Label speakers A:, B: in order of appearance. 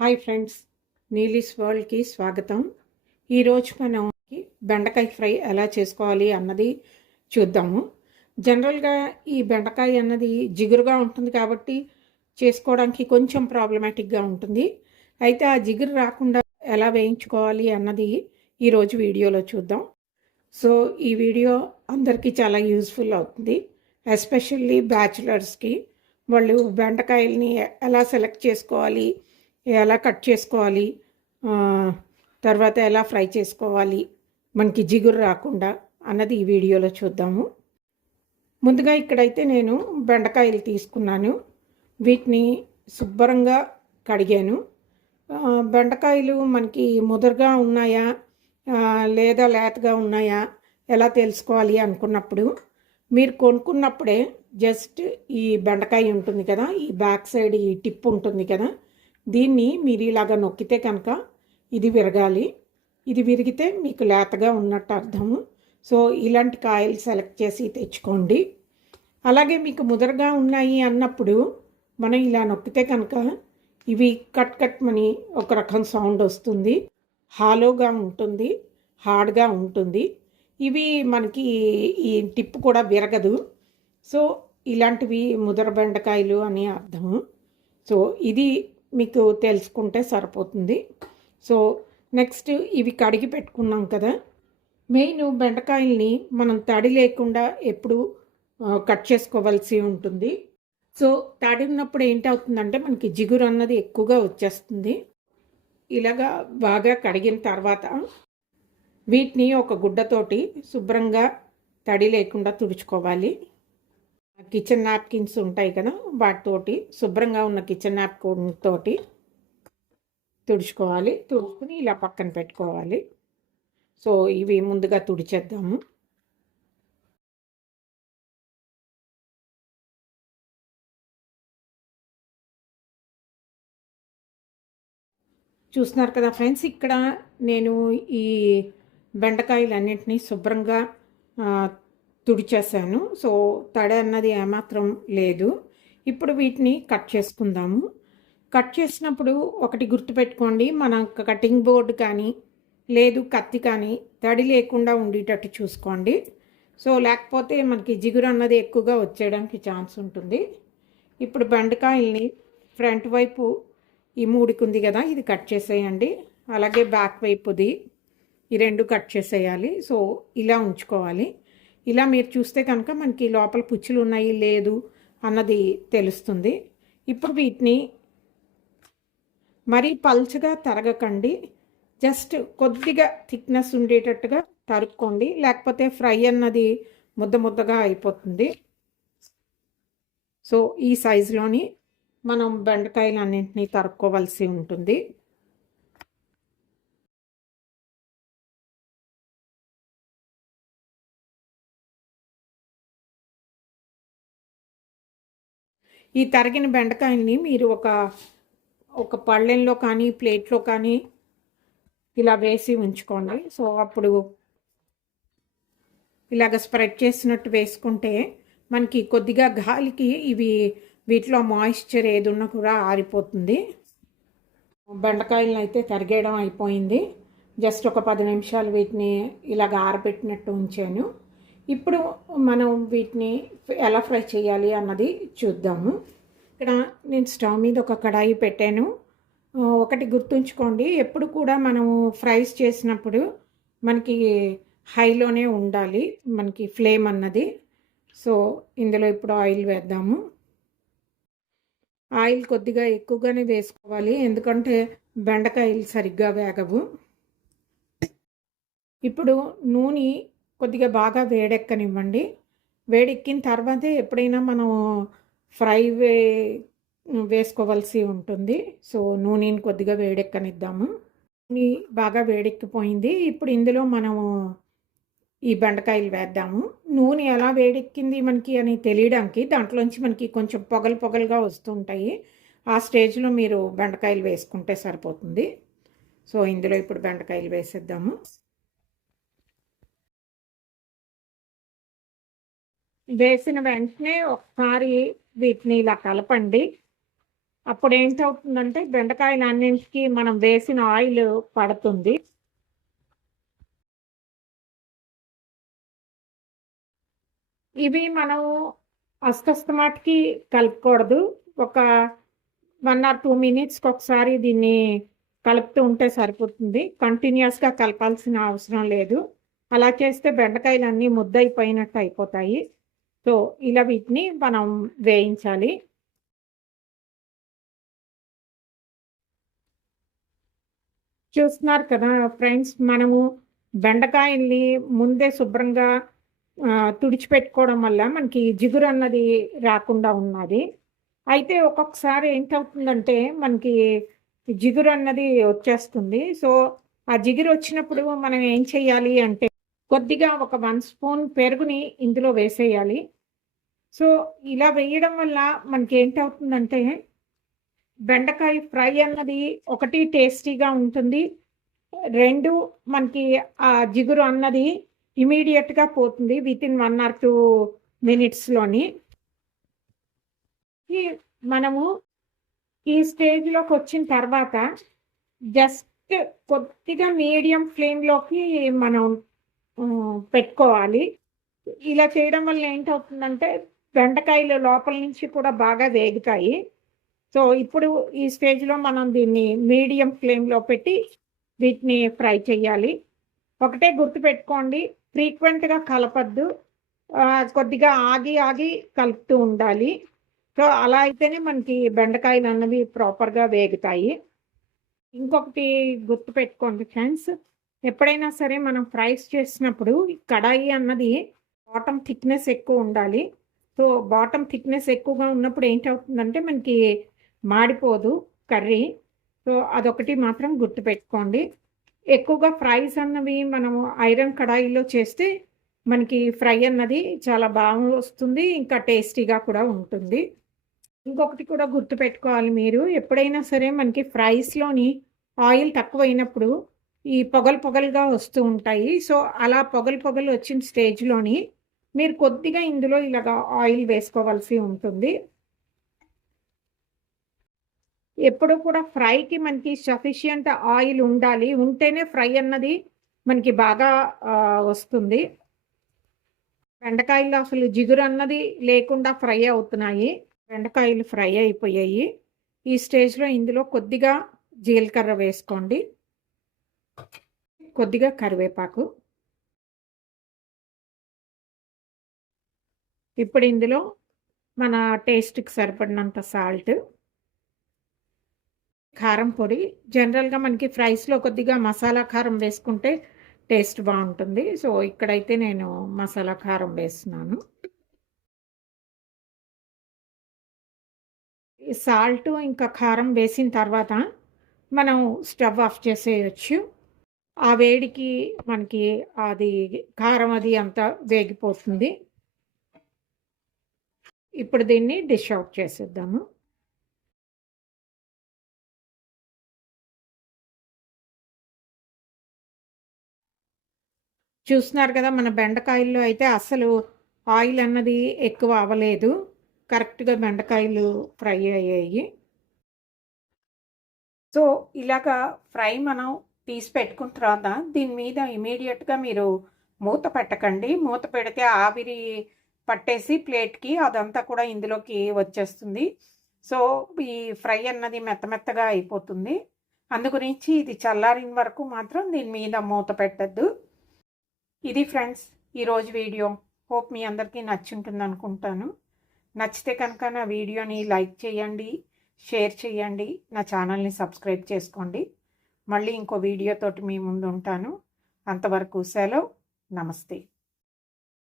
A: Hi friends నీలీస్ వరల్డ్కి స్వాగతం. ఈరోజు మనం బెండకాయ ఫ్రై ఎలా చేసుకోవాలి అన్నది చూద్దాము. జనరల్గా ఈ బెండకాయ అన్నది జిగురుగా ఉంటుంది కాబట్టి చేసుకోవడానికి కొంచెం ప్రాబ్లమాటిక్గా ఉంటుంది. అయితే ఆ జిగురు రాకుండా ఎలా వేయించుకోవాలి అన్నది ఈరోజు వీడియోలో చూద్దాం. సో ఈ వీడియో అందరికీ చాలా యూస్ఫుల్ అవుతుంది. ఎస్పెషల్లీ బ్యాచులర్స్కి వాళ్ళు బెండకాయల్ని ఎలా సెలెక్ట్ చేసుకోవాలి ఎలా కట్ చేసుకోవాలి? తర్వాత ఎలా ఫ్రై చేసుకోవాలి? మనకి జిగురు రాకుండా అన్నది ఈ వీడియోలో చూద్దాము. ముందుగా ఇక్కడైతే నేను బెండకాయలు తీసుకున్నాను. వీటిని శుభ్రంగా కడిగాను. బెండకాయలు మనకి ముదరగా ఉన్నాయా? లేదా లేతగా ఉన్నాయా? ఎలా తెలుసుకోవాలి అనుకున్నప్పుడు మీరు కొనుక్కున్నప్పుడే జస్ట్ ఈ బెండకాయ ఉంటుంది కదా ఈ బ్యాక్ సైడ్ ఈ టిప్ ఉంటుంది కదా దీన్ని మీరు ఇలాగ నొక్కితే కనుక ఇది విరగాలి. ఇది విరిగితే మీకు లేతగా ఉన్నట్టు అర్థము. సో ఇలాంటి కాయలు సెలెక్ట్ చేసి తెచ్చుకోండి. అలాగే మీకు ముదరగా ఉన్నాయి అన్నప్పుడు మనం ఇలా నొక్కితే కనుక ఇవి కట్ కట్ మని ఒక రకం సౌండ్ వస్తుంది. హాలోగా ఉంటుంది హార్డ్గా ఉంటుంది. ఇవి మనకి ఈ టిప్ కూడా విరగదు. సో ఇలాంటివి ముదర బెండకాయలు అని అర్థము. సో ఇది మీకు తెలుసుకుంటే సరిపోతుంది. సో నెక్స్ట్ ఇవి కడిగి పెట్టుకున్నాం కదా. మెయిన్ బెండకాయల్ని మనం తడి లేకుండా ఎప్పుడు కట్ చేసుకోవాల్సి ఉంటుంది. సో తడి ఉన్నప్పుడు ఏంటవుతుందంటే మనకి జిగురు అన్నది ఎక్కువగా వచ్చేస్తుంది. ఇలాగా బాగా కడిగిన తర్వాత వీటిని ఒక గుడ్డతోటి శుభ్రంగా తడి లేకుండా తుడుచుకోవాలి. కిచెన్ నాప్కిన్స్ ఉంటాయి కదా వాటితోటి శుభ్రంగా ఉన్న కిచెన్ నాప్కిన్ తోటి తుడుచుకోవాలి. తుడుచుకుని ఇలా పక్కన పెట్టుకోవాలి. సో ఇవి ముందుగా తుడిచేద్దాము. చూస్తున్నారు కదా ఫ్రెండ్స్ ఇక్కడ నేను ఈ బెండకాయలన్నింటినీ శుభ్రంగా తుడిచేసాను సో తడి అన్నది ఏమాత్రం లేదు. ఇప్పుడు వీటిని కట్ చేసుకుందాము. కట్ చేసినప్పుడు ఒకటి గుర్తుపెట్టుకోండి. మన కటింగ్ బోర్డు కానీ లేదు కత్తి కానీ తడి లేకుండా ఉండేటట్టు చూసుకోండి. సో లేకపోతే మనకి జిగురు అన్నది ఎక్కువగా వచ్చేయడానికి ఛాన్స్ ఉంటుంది. ఇప్పుడు బెండకాయల్ని ఫ్రంట్ వైపు ఈ మూడికి ఉంది కదా ఇది కట్ చేసేయండి. అలాగే బ్యాక్ వైపుది ఈ రెండు కట్ చేసేయాలి. సో ఇలా ఉంచుకోవాలి. ఇలా మీరు చూస్తే కనుక మనకి లోపల పుచ్చులు ఉన్నాయి లేదు అన్నది తెలుస్తుంది. ఇప్పుడు వీటిని మరీ పల్చగా తరగకండి. జస్ట్ కొద్దిగా థిక్నెస్ ఉండేటట్టుగా తరుక్కోండి. లేకపోతే ఫ్రై అన్నది ముద్ద ముద్దగా అయిపోతుంది. సో ఈ సైజులోని మనం బెండకాయలు అన్నింటినీ తరుక్కోవాల్సి ఉంటుంది. ఈ తరిగిన బెండకాయల్ని మీరు ఒక ఒక పళ్ళెంలో కానీ ప్లేట్లో కానీ ఇలా వేసి ఉంచుకోండి. సో అప్పుడు ఇలాగ స్ప్రెడ్ చేసినట్టు వేసుకుంటే మనకి కొద్దిగా గాలికి ఇవి వీటిలో మాయిశ్చర్ ఏదున్నా కూడా ఆరిపోతుంది. బెండకాయలను అయితే తరిగేయడం అయిపోయింది. జస్ట్ ఒక పది నిమిషాలు వీటిని ఇలాగ ఆరబెట్టినట్టు ఉంచాను. ఇప్పుడు మనం వీటిని ఎలా ఫ్రై చేయాలి అన్నది చూద్దాము. ఇక్కడ నేను స్టవ్ మీద ఒక కడాయి పెట్టాను. ఒకటి గుర్తుంచుకోండి ఎప్పుడు కూడా మనము ఫ్రైస్ చేసినప్పుడు మనకి హైలోనే ఉండాలి మనకి ఫ్లేమ్ అన్నది. సో ఇందులో ఇప్పుడు ఆయిల్ వేద్దాము. ఆయిల్ కొద్దిగా ఎక్కువగానే వేసుకోవాలి ఎందుకంటే బెండకాయలు సరిగ్గా వేగవు. ఇప్పుడు నూనె కొద్దిగా బాగా వేడెక్కనివ్వండి. వేడెక్కిన తర్వాతే ఎప్పుడైనా మనం ఫ్రై వే వేసుకోవాల్సి ఉంటుంది. సో నూనెని కొద్దిగా వేడెక్కనిద్దాము. నూనె బాగా వేడెక్కిపోయింది. ఇప్పుడు ఇందులో మనము ఈ బెండకాయలు వేద్దాము. నూనె ఎలా వేడెక్కింది మనకి అని తెలియడానికి దాంట్లోంచి మనకి కొంచెం పొగలు పొగలుగా వస్తుంటాయి. ఆ స్టేజ్లో మీరు బెండకాయలు వేసుకుంటే సరిపోతుంది. సో ఇందులో ఇప్పుడు బెండకాయలు వేసేద్దాము. వేసిన వెంటనే ఒకసారి వీటిని ఇలా కలపండి. అప్పుడు ఏంటవుతుందంటే బెండకాయలు అన్నింటికి మనం వేసిన ఆయిల్ పడుతుంది. ఇవి మనం అస్తస్తమాటికి కలుపుకూడదు. ఒక వన్ ఆర్ టూ మినిట్స్కి ఒకసారి దీన్ని కలుపుతూ ఉంటే సరిపోతుంది. కంటిన్యూస్గా కలపాల్సిన అవసరం లేదు. అలా చేస్తే బెండకాయలు అన్నీ ముద్దయిపోయినట్టు అయిపోతాయి. సో ఇలా వీటిని మనం వేయించాలి. చూస్తున్నారు కదా ఫ్రెండ్స్ మనము బెండకాయల్ని ముందే శుభ్రంగా తుడిచిపెట్టుకోవడం వల్ల మనకి జిగురు అన్నది రాకుండా ఉన్నది. అయితే ఒక్కొక్కసారి ఏంటవుతుందంటే మనకి జిగురు అన్నది వచ్చేస్తుంది. సో ఆ జిగురు వచ్చినప్పుడు మనం ఏం చేయాలి అంటే కొద్దిగా ఒక వన్ స్పూన్ పెరుగుని ఇందులో వేసేయాలి. సో ఇలా వేయడం వల్ల మనకి ఏంటవుతుందంటే బెండకాయ ఫ్రై అన్నది ఒకటి టేస్టీగా ఉంటుంది. రెండు మనకి ఆ జిగురు అన్నది ఇమీడియట్గా పోతుంది within one or two మినిట్స్లోని. ఈ మనము ఈ స్టేజ్లోకి వచ్చిన తర్వాత జస్ట్ కొద్దిగా మీడియం ఫ్లేమ్లోకి మనం పెట్టుకోవాలి. ఇలా చేయడం వల్ల ఏంటవుతుందంటే బెండకాయలు లోపల నుంచి కూడా బాగా వేగుతాయి. సో ఇప్పుడు ఈ స్టేజ్లో మనం దీన్ని మీడియం ఫ్లేమ్లో పెట్టి వీటిని ఫ్రై చేయాలి ఒకటే గుర్తుపెట్టుకోండి ఫ్రీక్వెంట్గా కలపద్దు. కొద్దిగా ఆగి ఆగి కలుపుతూ ఉండాలి. సో అలా అయితేనే మనకి బెండకాయలు అన్నవి ప్రాపర్గా వేగుతాయి. ఇంకొకటి గుర్తుపెట్టుకోండి ఫ్రెండ్స్ ఎప్పుడైనా సరే మనం ఫ్రైస్ చేసినప్పుడు కడాయి అన్నది బాటమ్ థిక్నెస్ ఎక్కువ ఉండాలి. సో బాటమ్ థిక్నెస్ ఎక్కువగా ఉన్నప్పుడు ఏంటవుతుందంటే మనకి మాడిపోదు కర్రీ. సో అదొకటి మాత్రం గుర్తుపెట్టుకోండి. ఎక్కువగా ఫ్రైస్ అన్నవి మనము ఐరన్ కడాయిలో చేస్తే మనకి ఫ్రై అన్నది చాలా బాగా వస్తుంది ఇంకా టేస్టీగా కూడా ఉంటుంది. ఇంకొకటి కూడా గుర్తుపెట్టుకోవాలి మీరు ఎప్పుడైనా సరే మనకి ఫ్రైస్లోని ఆయిల్ తక్కువైనప్పుడు ఈ పొగలు పొగలుగా వస్తూ ఉంటాయి. సో అలా పొగలు పొగలు వచ్చిన స్టేజ్లోని మీరు కొద్దిగా ఇందులో ఇలాగా ఆయిల్ వేసుకోవాల్సి ఉంటుంది. ఎప్పుడు కూడా ఫ్రైకి మనకి సఫిషియంట్ ఆయిల్ ఉండాలి. ఉంటేనే ఫ్రై అన్నది మనకి బాగా వస్తుంది. బెండకాయలు అసలు జిగురు అన్నది లేకుండా ఫ్రై అవుతున్నాయి. బెండకాయలు ఫ్రై అయిపోయాయి. ఈ స్టేజ్లో ఇందులో కొద్దిగా జీలకర్ర వేసుకోండి. కొద్దిగా కరివేపాకు. ఇప్పుడు ఇందులో మన టేస్ట్కి సరిపడినంత సాల్ట్. కారం పొడి. జనరల్గా మనకి ఫ్రైస్లో కొద్దిగా మసాలా కారం వేసుకుంటే టేస్ట్ బాగుంటుంది. సో ఇక్కడైతే నేను మసాలా కారం వేస్తున్నాను. సాల్ట్ ఇంకా కారం వేసిన తర్వాత మనం స్టవ్ ఆఫ్ చేసేయచ్చు. ఆ వేడికి మనకి అది కారం అది అంతా వేగిపోతుంది. ఇప్పుడు దీన్ని డిష్ అవుట్ చేసేద్దాము. చూస్తున్నారు కదా మన బెండకాయల్లో అయితే అసలు ఆయిల్ అన్నది ఎక్కువ అవ్వలేదు. కరెక్ట్గా బెండకాయలు ఫ్రై అయ్యాయి. సో ఇలాగా ఫ్రై మనం తీసి పెట్టుకున్న తర్వాత దీని మీద ఇమీడియట్గా మీరు మూత పెట్టకండి. మూత పెడితే ఆవిరి పట్టేసి ప్లేట్కి అదంతా కూడా ఇందులోకి వచ్చేస్తుంది. సో ఈ ఫ్రై అన్నది మెత్త మెత్తగా అయిపోతుంది. అందుగురించి ఇది చల్లారిన వరకు మాత్రం దీని మీద మూత పెట్టద్దు. ఇది ఫ్రెండ్స్ ఈరోజు వీడియో. హోప్ మీ అందరికీ నచ్చుంటుంది అనుకుంటాను. నచ్చితే కనుక నా వీడియోని లైక్ చేయండి షేర్ చేయండి నా ఛానల్ని సబ్స్క్రైబ్ చేసుకోండి. మళ్ళీ ఇంకో వీడియోతోటి మీ ముందు ఉంటాను అంతవరకు సెలవు. నమస్తే.